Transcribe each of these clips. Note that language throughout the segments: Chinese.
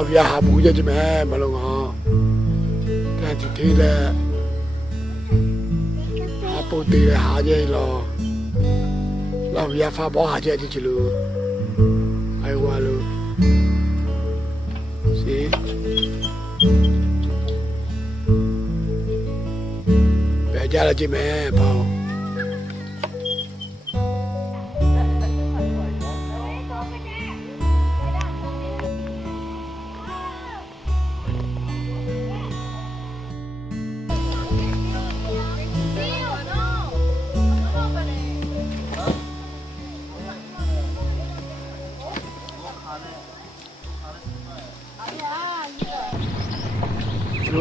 老皮下补着去没没弄啊，这几天了，下补对了下去了，老皮下发包下去了，哎我了，是，别家了去没跑。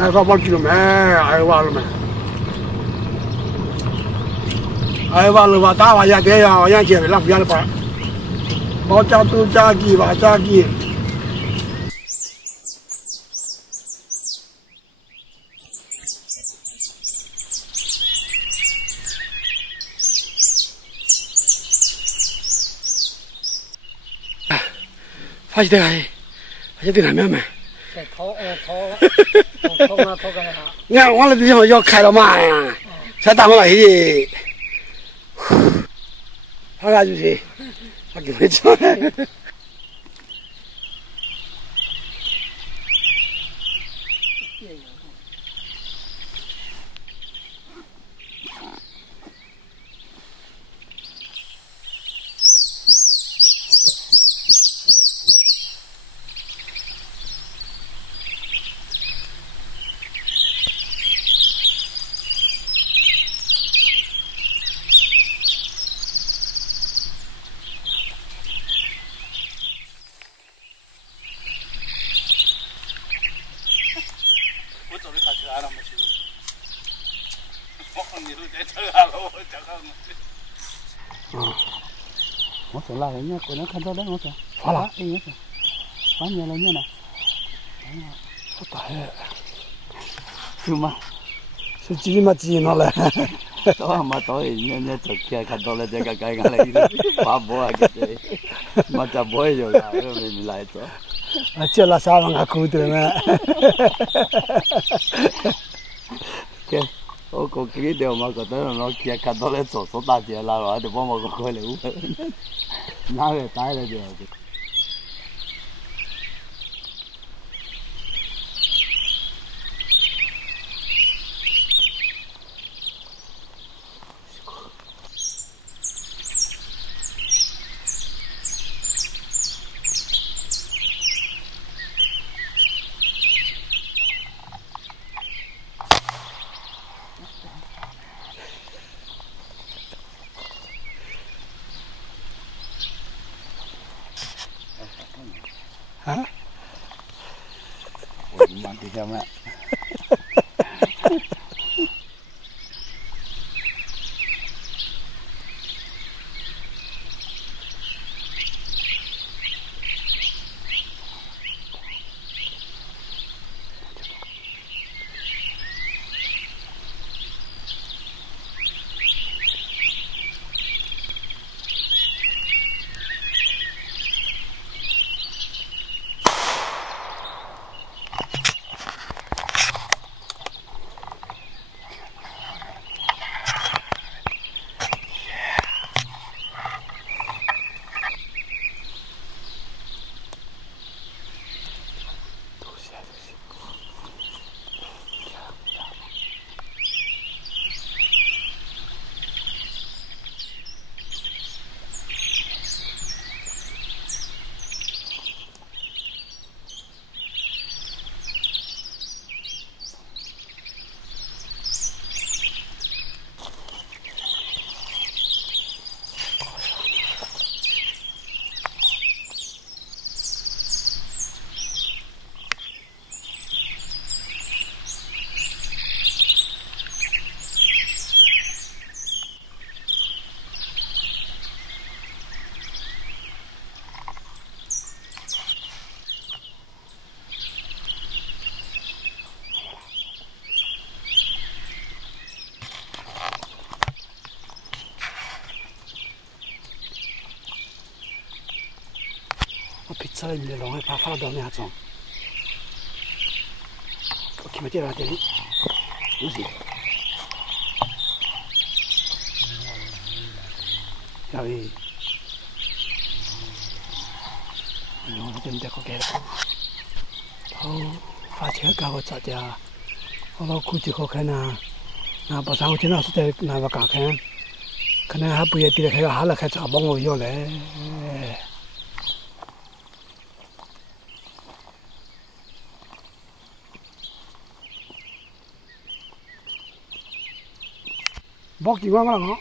俺发包去了没？哎完了没？哎完了吧？打完也这样，眼前浪费了吧？包家都家鸡吧，家鸡。发现的还，发现的还没没。 俺往那地方要开了嘛呀，才打过来去，他俩就是，他给没吃。我说那人家不能看到那我说发了，哎呀，发年了年了，哎呀，好大呀，是吗？是几嘛几那嘞？多嘛多，人家昨天看到了这个该干了，发布啊个这，嘛这不会有啦，又没来着。啊，这拉啥玩意哭的呢？给。 我过几条嘛，觉得我kia看到了做大姐啦，我就帮我过来了，哪个带来的？啊？我他妈的他妈！我比这里面容易把发到那种。没见到这里，不是。小鱼，我真得个给了。好，发车搞个咋的？我老估计好看呐，那不然我今老是在那个搞看，可能还不也得还还了开茶帮我要嘞。bóc gì quá nó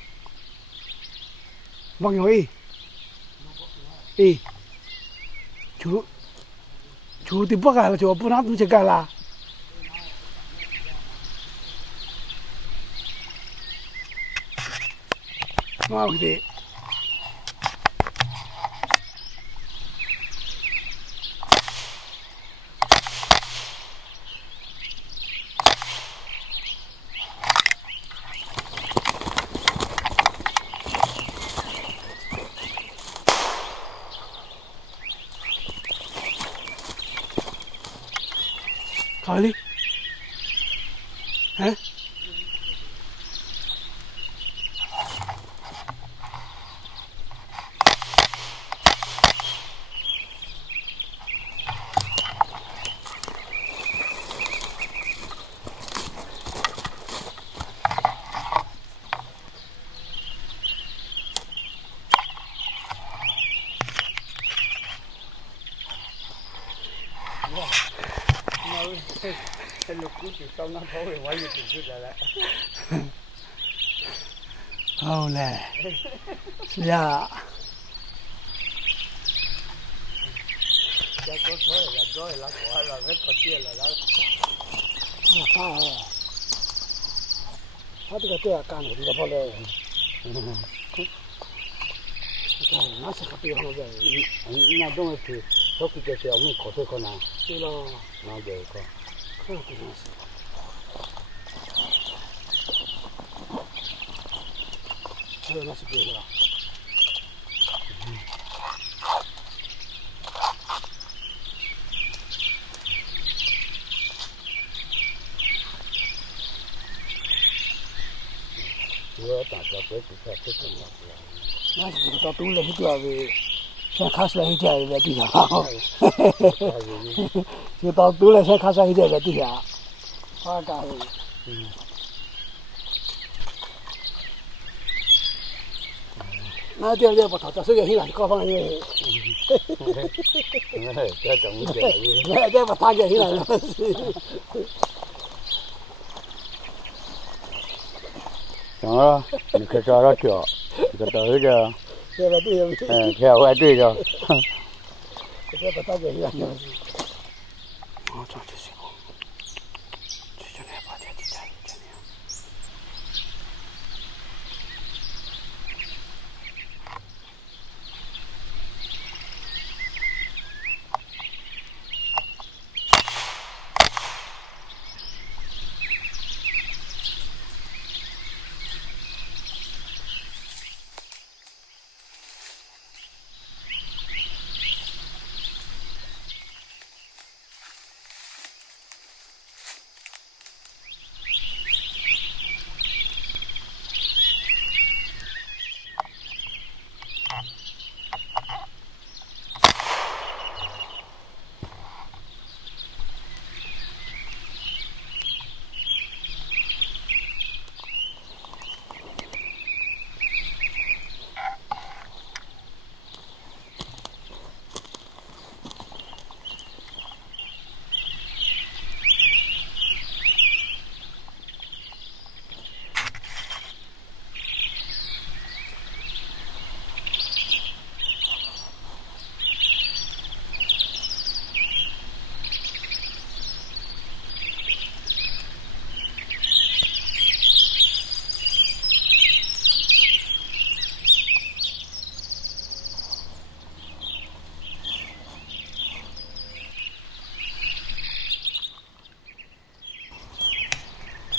bóc rồi đi chú thì bóc là chú bóc nó cũng chỉ cả là ngon thế khởi đi hả cái lục của chị xong nó thối rồi quay về chị rồi đấy. Oh nè, dạ. Chắc có thối rồi là quả là rất có tiền rồi đó. Mà phá rồi. Phá cái tiền càng thì nó bao lâu. Nó sẽ có tiền không vậy? Nhà đông thì sau khi cái tiền mình có thể có nào? Chứ là nó vậy có. Không có gì. Nó sẽ biết rồi. Vừa tạt ra tới thì phải tiếp tục làm. Nó chỉ có túi lên hết rồi, sẽ khá sẽ hết rồi về đi nào. Chỉ có túi lên sẽ khá sẽ hết rồi về đi nào. Hoa cả. nó tiêu một thằng số gì là có phong như cái trồng cái một thằng gì là đó mình phải cho nó chữa cái tới giờ theo ai đi rồi cái một thằng gì là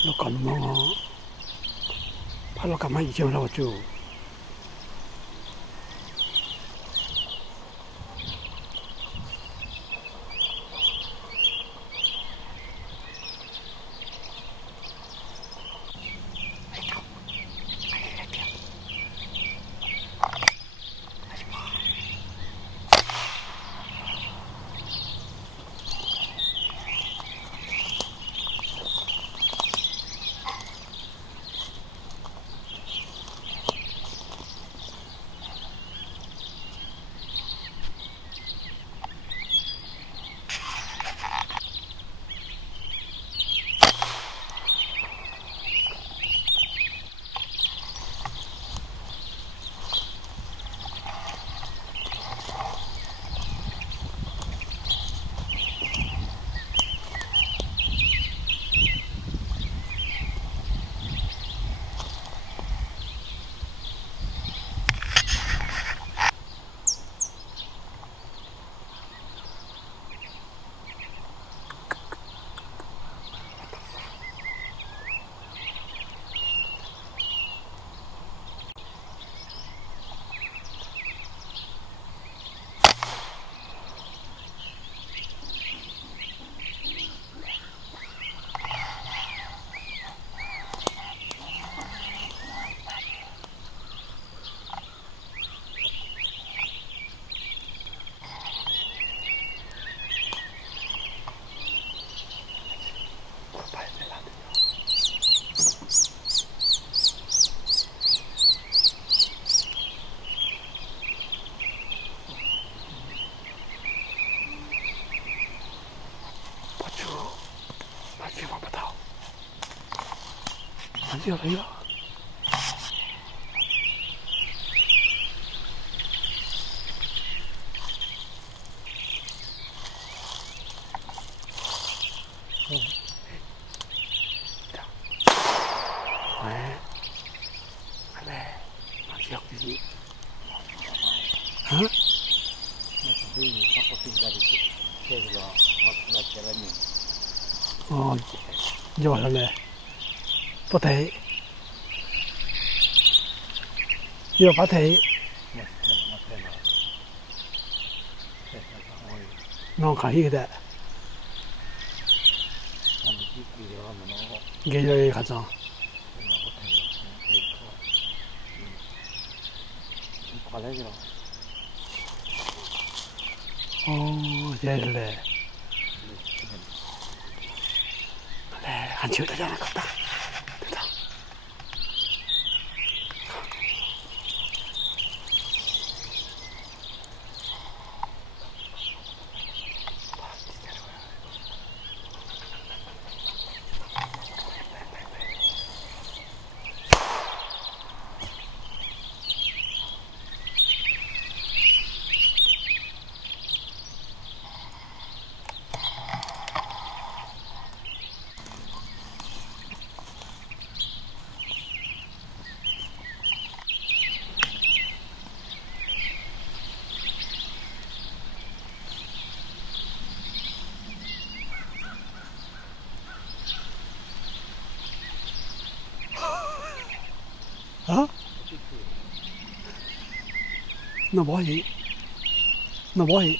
nó còn nó phải nó cầm hai chiều đâu chú 掉了呀！哎，来，马上回去。啊？哦，要上来，不抬，要不抬，那看一个的，给了一个张。哦，这是嘞，来，俺求他让他搞大，对的。啊？那不行，那不行。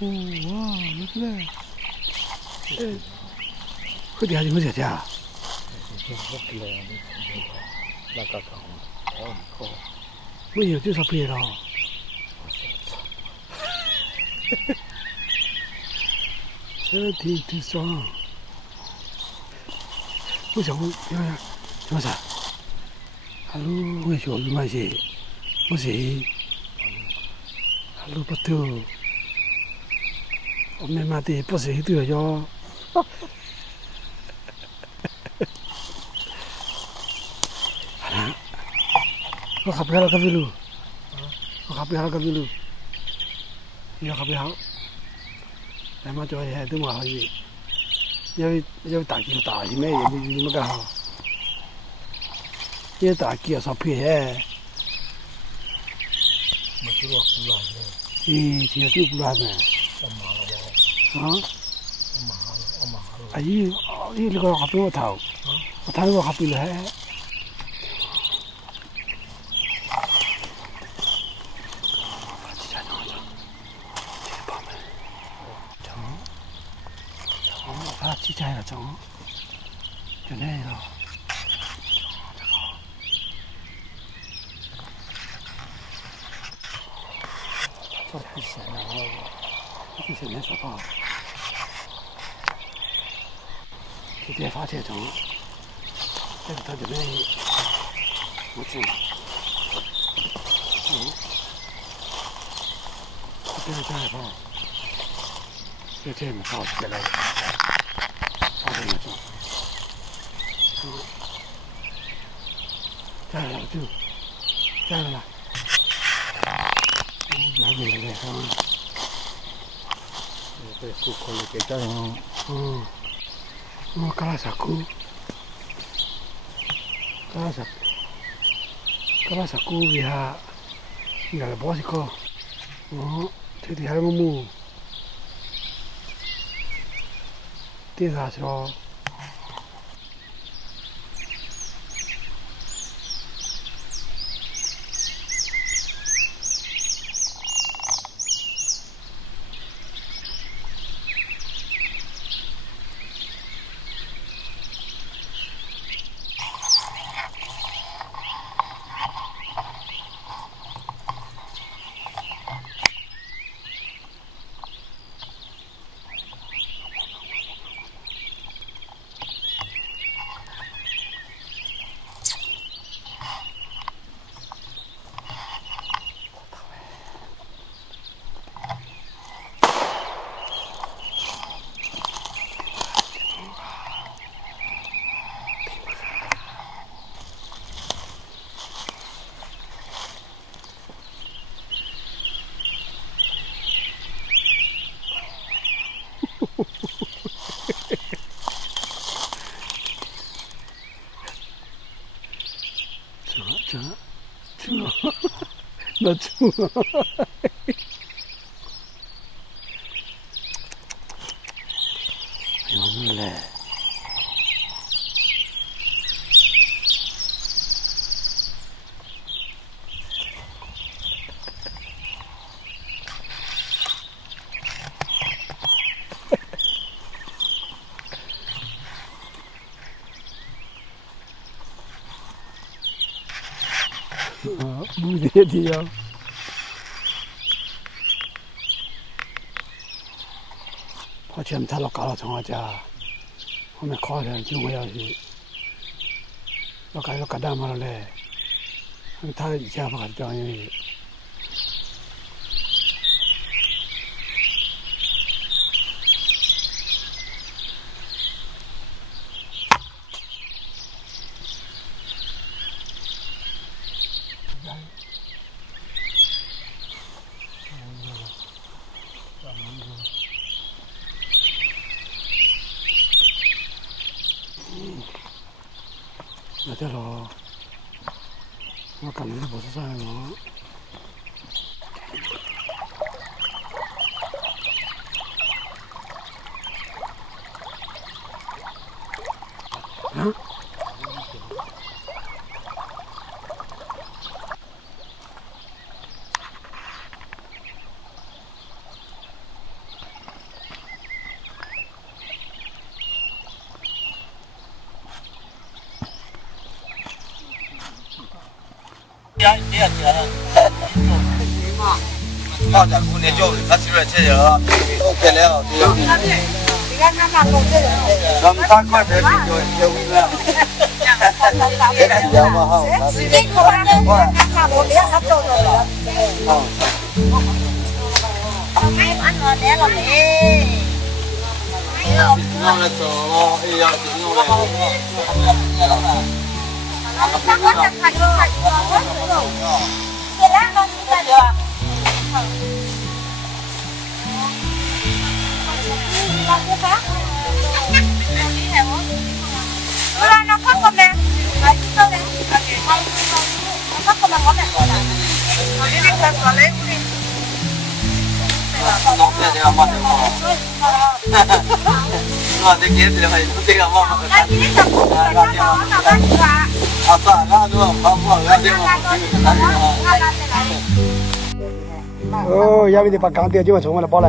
哦哇，那是嘞。哎，快点，快点呀！没有，就是别了。17 too strong。我想问，什么事？Hello，我小鱼嘛是，我是 Hello 不头，我妈妈的不是对了哟。好啦，我卡不好了，卡不路，我卡不好了，卡不路，你要卡不好，来嘛做嘢都冇可以，因為大叫大咩嘢冇乜㗎好，因為大叫十片嘢。没吃过胡辣的，咦，只有丢不烂呢？我麻了吧？啊？我麻了。哎呀，你個下邊個頭？我睇到個下邊咧。啊，機械啦，仲有呢咯。這太鹹啦，呢條咩沙巴？佢哋發車種，這個它就咩？我知。這個真係好，這個唔好起來。再来就，再来了，哪里来的？这顾客了给这样，我干了啥苦？干了啥苦？为啥？你来包些个？这里还有个木，点啥去了？那猪。哎呦，嘞！啊，目的地啊！跑前他老搞了从我家，后面靠着就我要去，老搞要搞大嘛了嘞，他以前不搞这样的。那这了，我感觉不是这样了。啊？放假过年叫他媳妇吃了，OK 了，对。你看他妈弄这个，咱们3块钱就回来。别嘛哈，这个玩意儿，看我脸上皱皱的。买完了来了没？弄了走了，哎呀，弄了。他我想看我别来了，你在这。不然那看过没？还知道嘞？看过没？我没过来。我给你看过来，我给。弄这个嘛的嘛。我这给这还这个嘛。那今天怎么了？那我那边去啊。啊，算了，那好不好？那这个。哦，要不你把钢铁就从我那包来。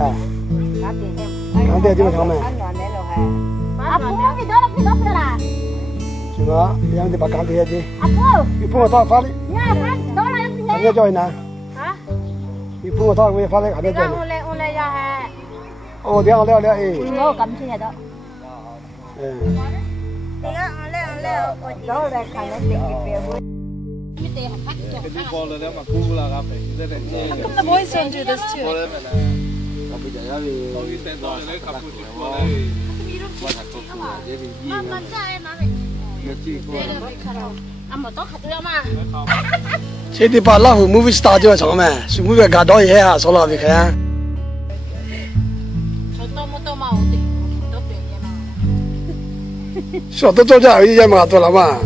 钢铁就从那。阿婆，你到了去哪去了？行啊，要不你把钢铁去。阿婆，你帮我打发的。你看他到了要不还要叫人呢？啊？你帮我打，我也发的还要叫人。我来要还。哦，聊哎。我咁先喺度。嗯。而家我走嚟看你食嘅嘢會。The boys don't do this too.这里把老虎 movie star 就从咩？是 movie 搞到嘢啊，说老别看。说都做这而已嘛，做了嘛。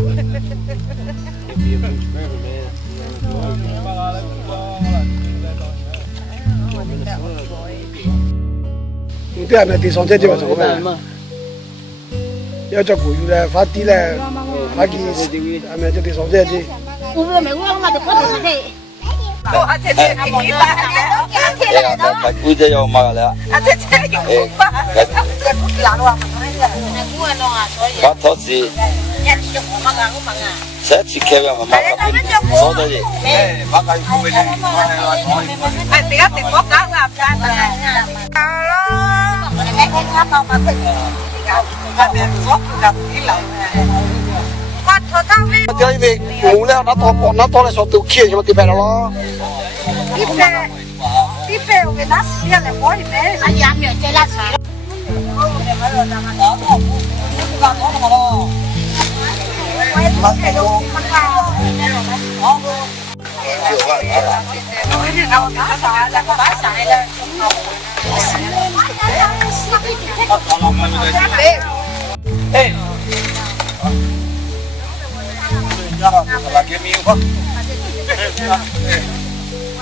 对啊，那地上这就从咩？要做古语嘞，发地嘞，发起，还没这地上这去。我们没忘了，就不能去。我这这你吧，还估计要嘛了。啊，这有吧？这不难了，把头是。这次开了嘛，收到的。哎，把它付给你。哎，这个地方干啥干的？好了，我来给他帮忙。这边做不了地了。我头上面。这因为无聊，那多来说都开什么地方了咯？地方我给他洗了，我里面。哎呀，没有在那洗。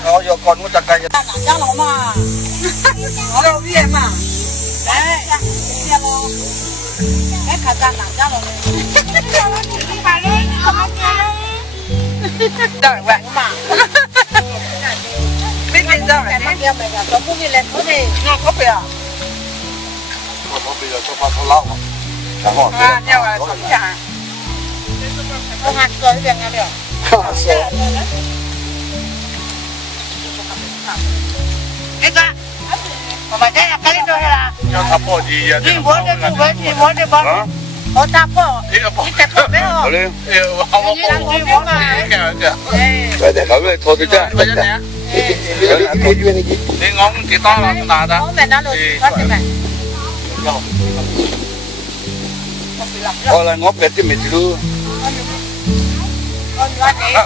我要干我只雞。南江路嘛，我老远嘛，来，见咯，来看咱南江路的。对喂嘛，没见着没见没个，做不起来做的，我可不要。我可不要做把头捞嘛，然后啊，你话做啥？我还做一遍个了。是。那个，我把这个赶紧做下来。要他破地呀！我的包，我打包，你再破没有？好嘞，我对对，好嘞，拖着这。你我唔知道了，哪的？我们那路他怎么？後來我別啲未知道。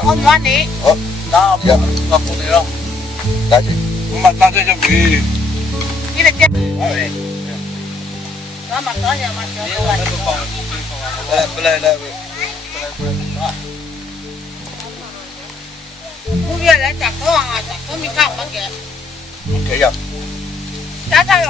我唔玩你。好，打入我幫你咯。打住。唔係打咗隻魚。你哋點？係。我問咗又問咗。嚟。我越來講講啊，講咪講乜嘅？OK 呀。打打喲。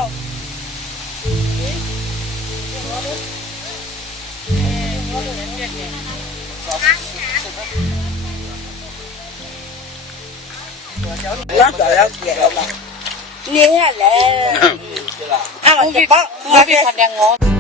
你呀来，啊我去帮，我去看见我。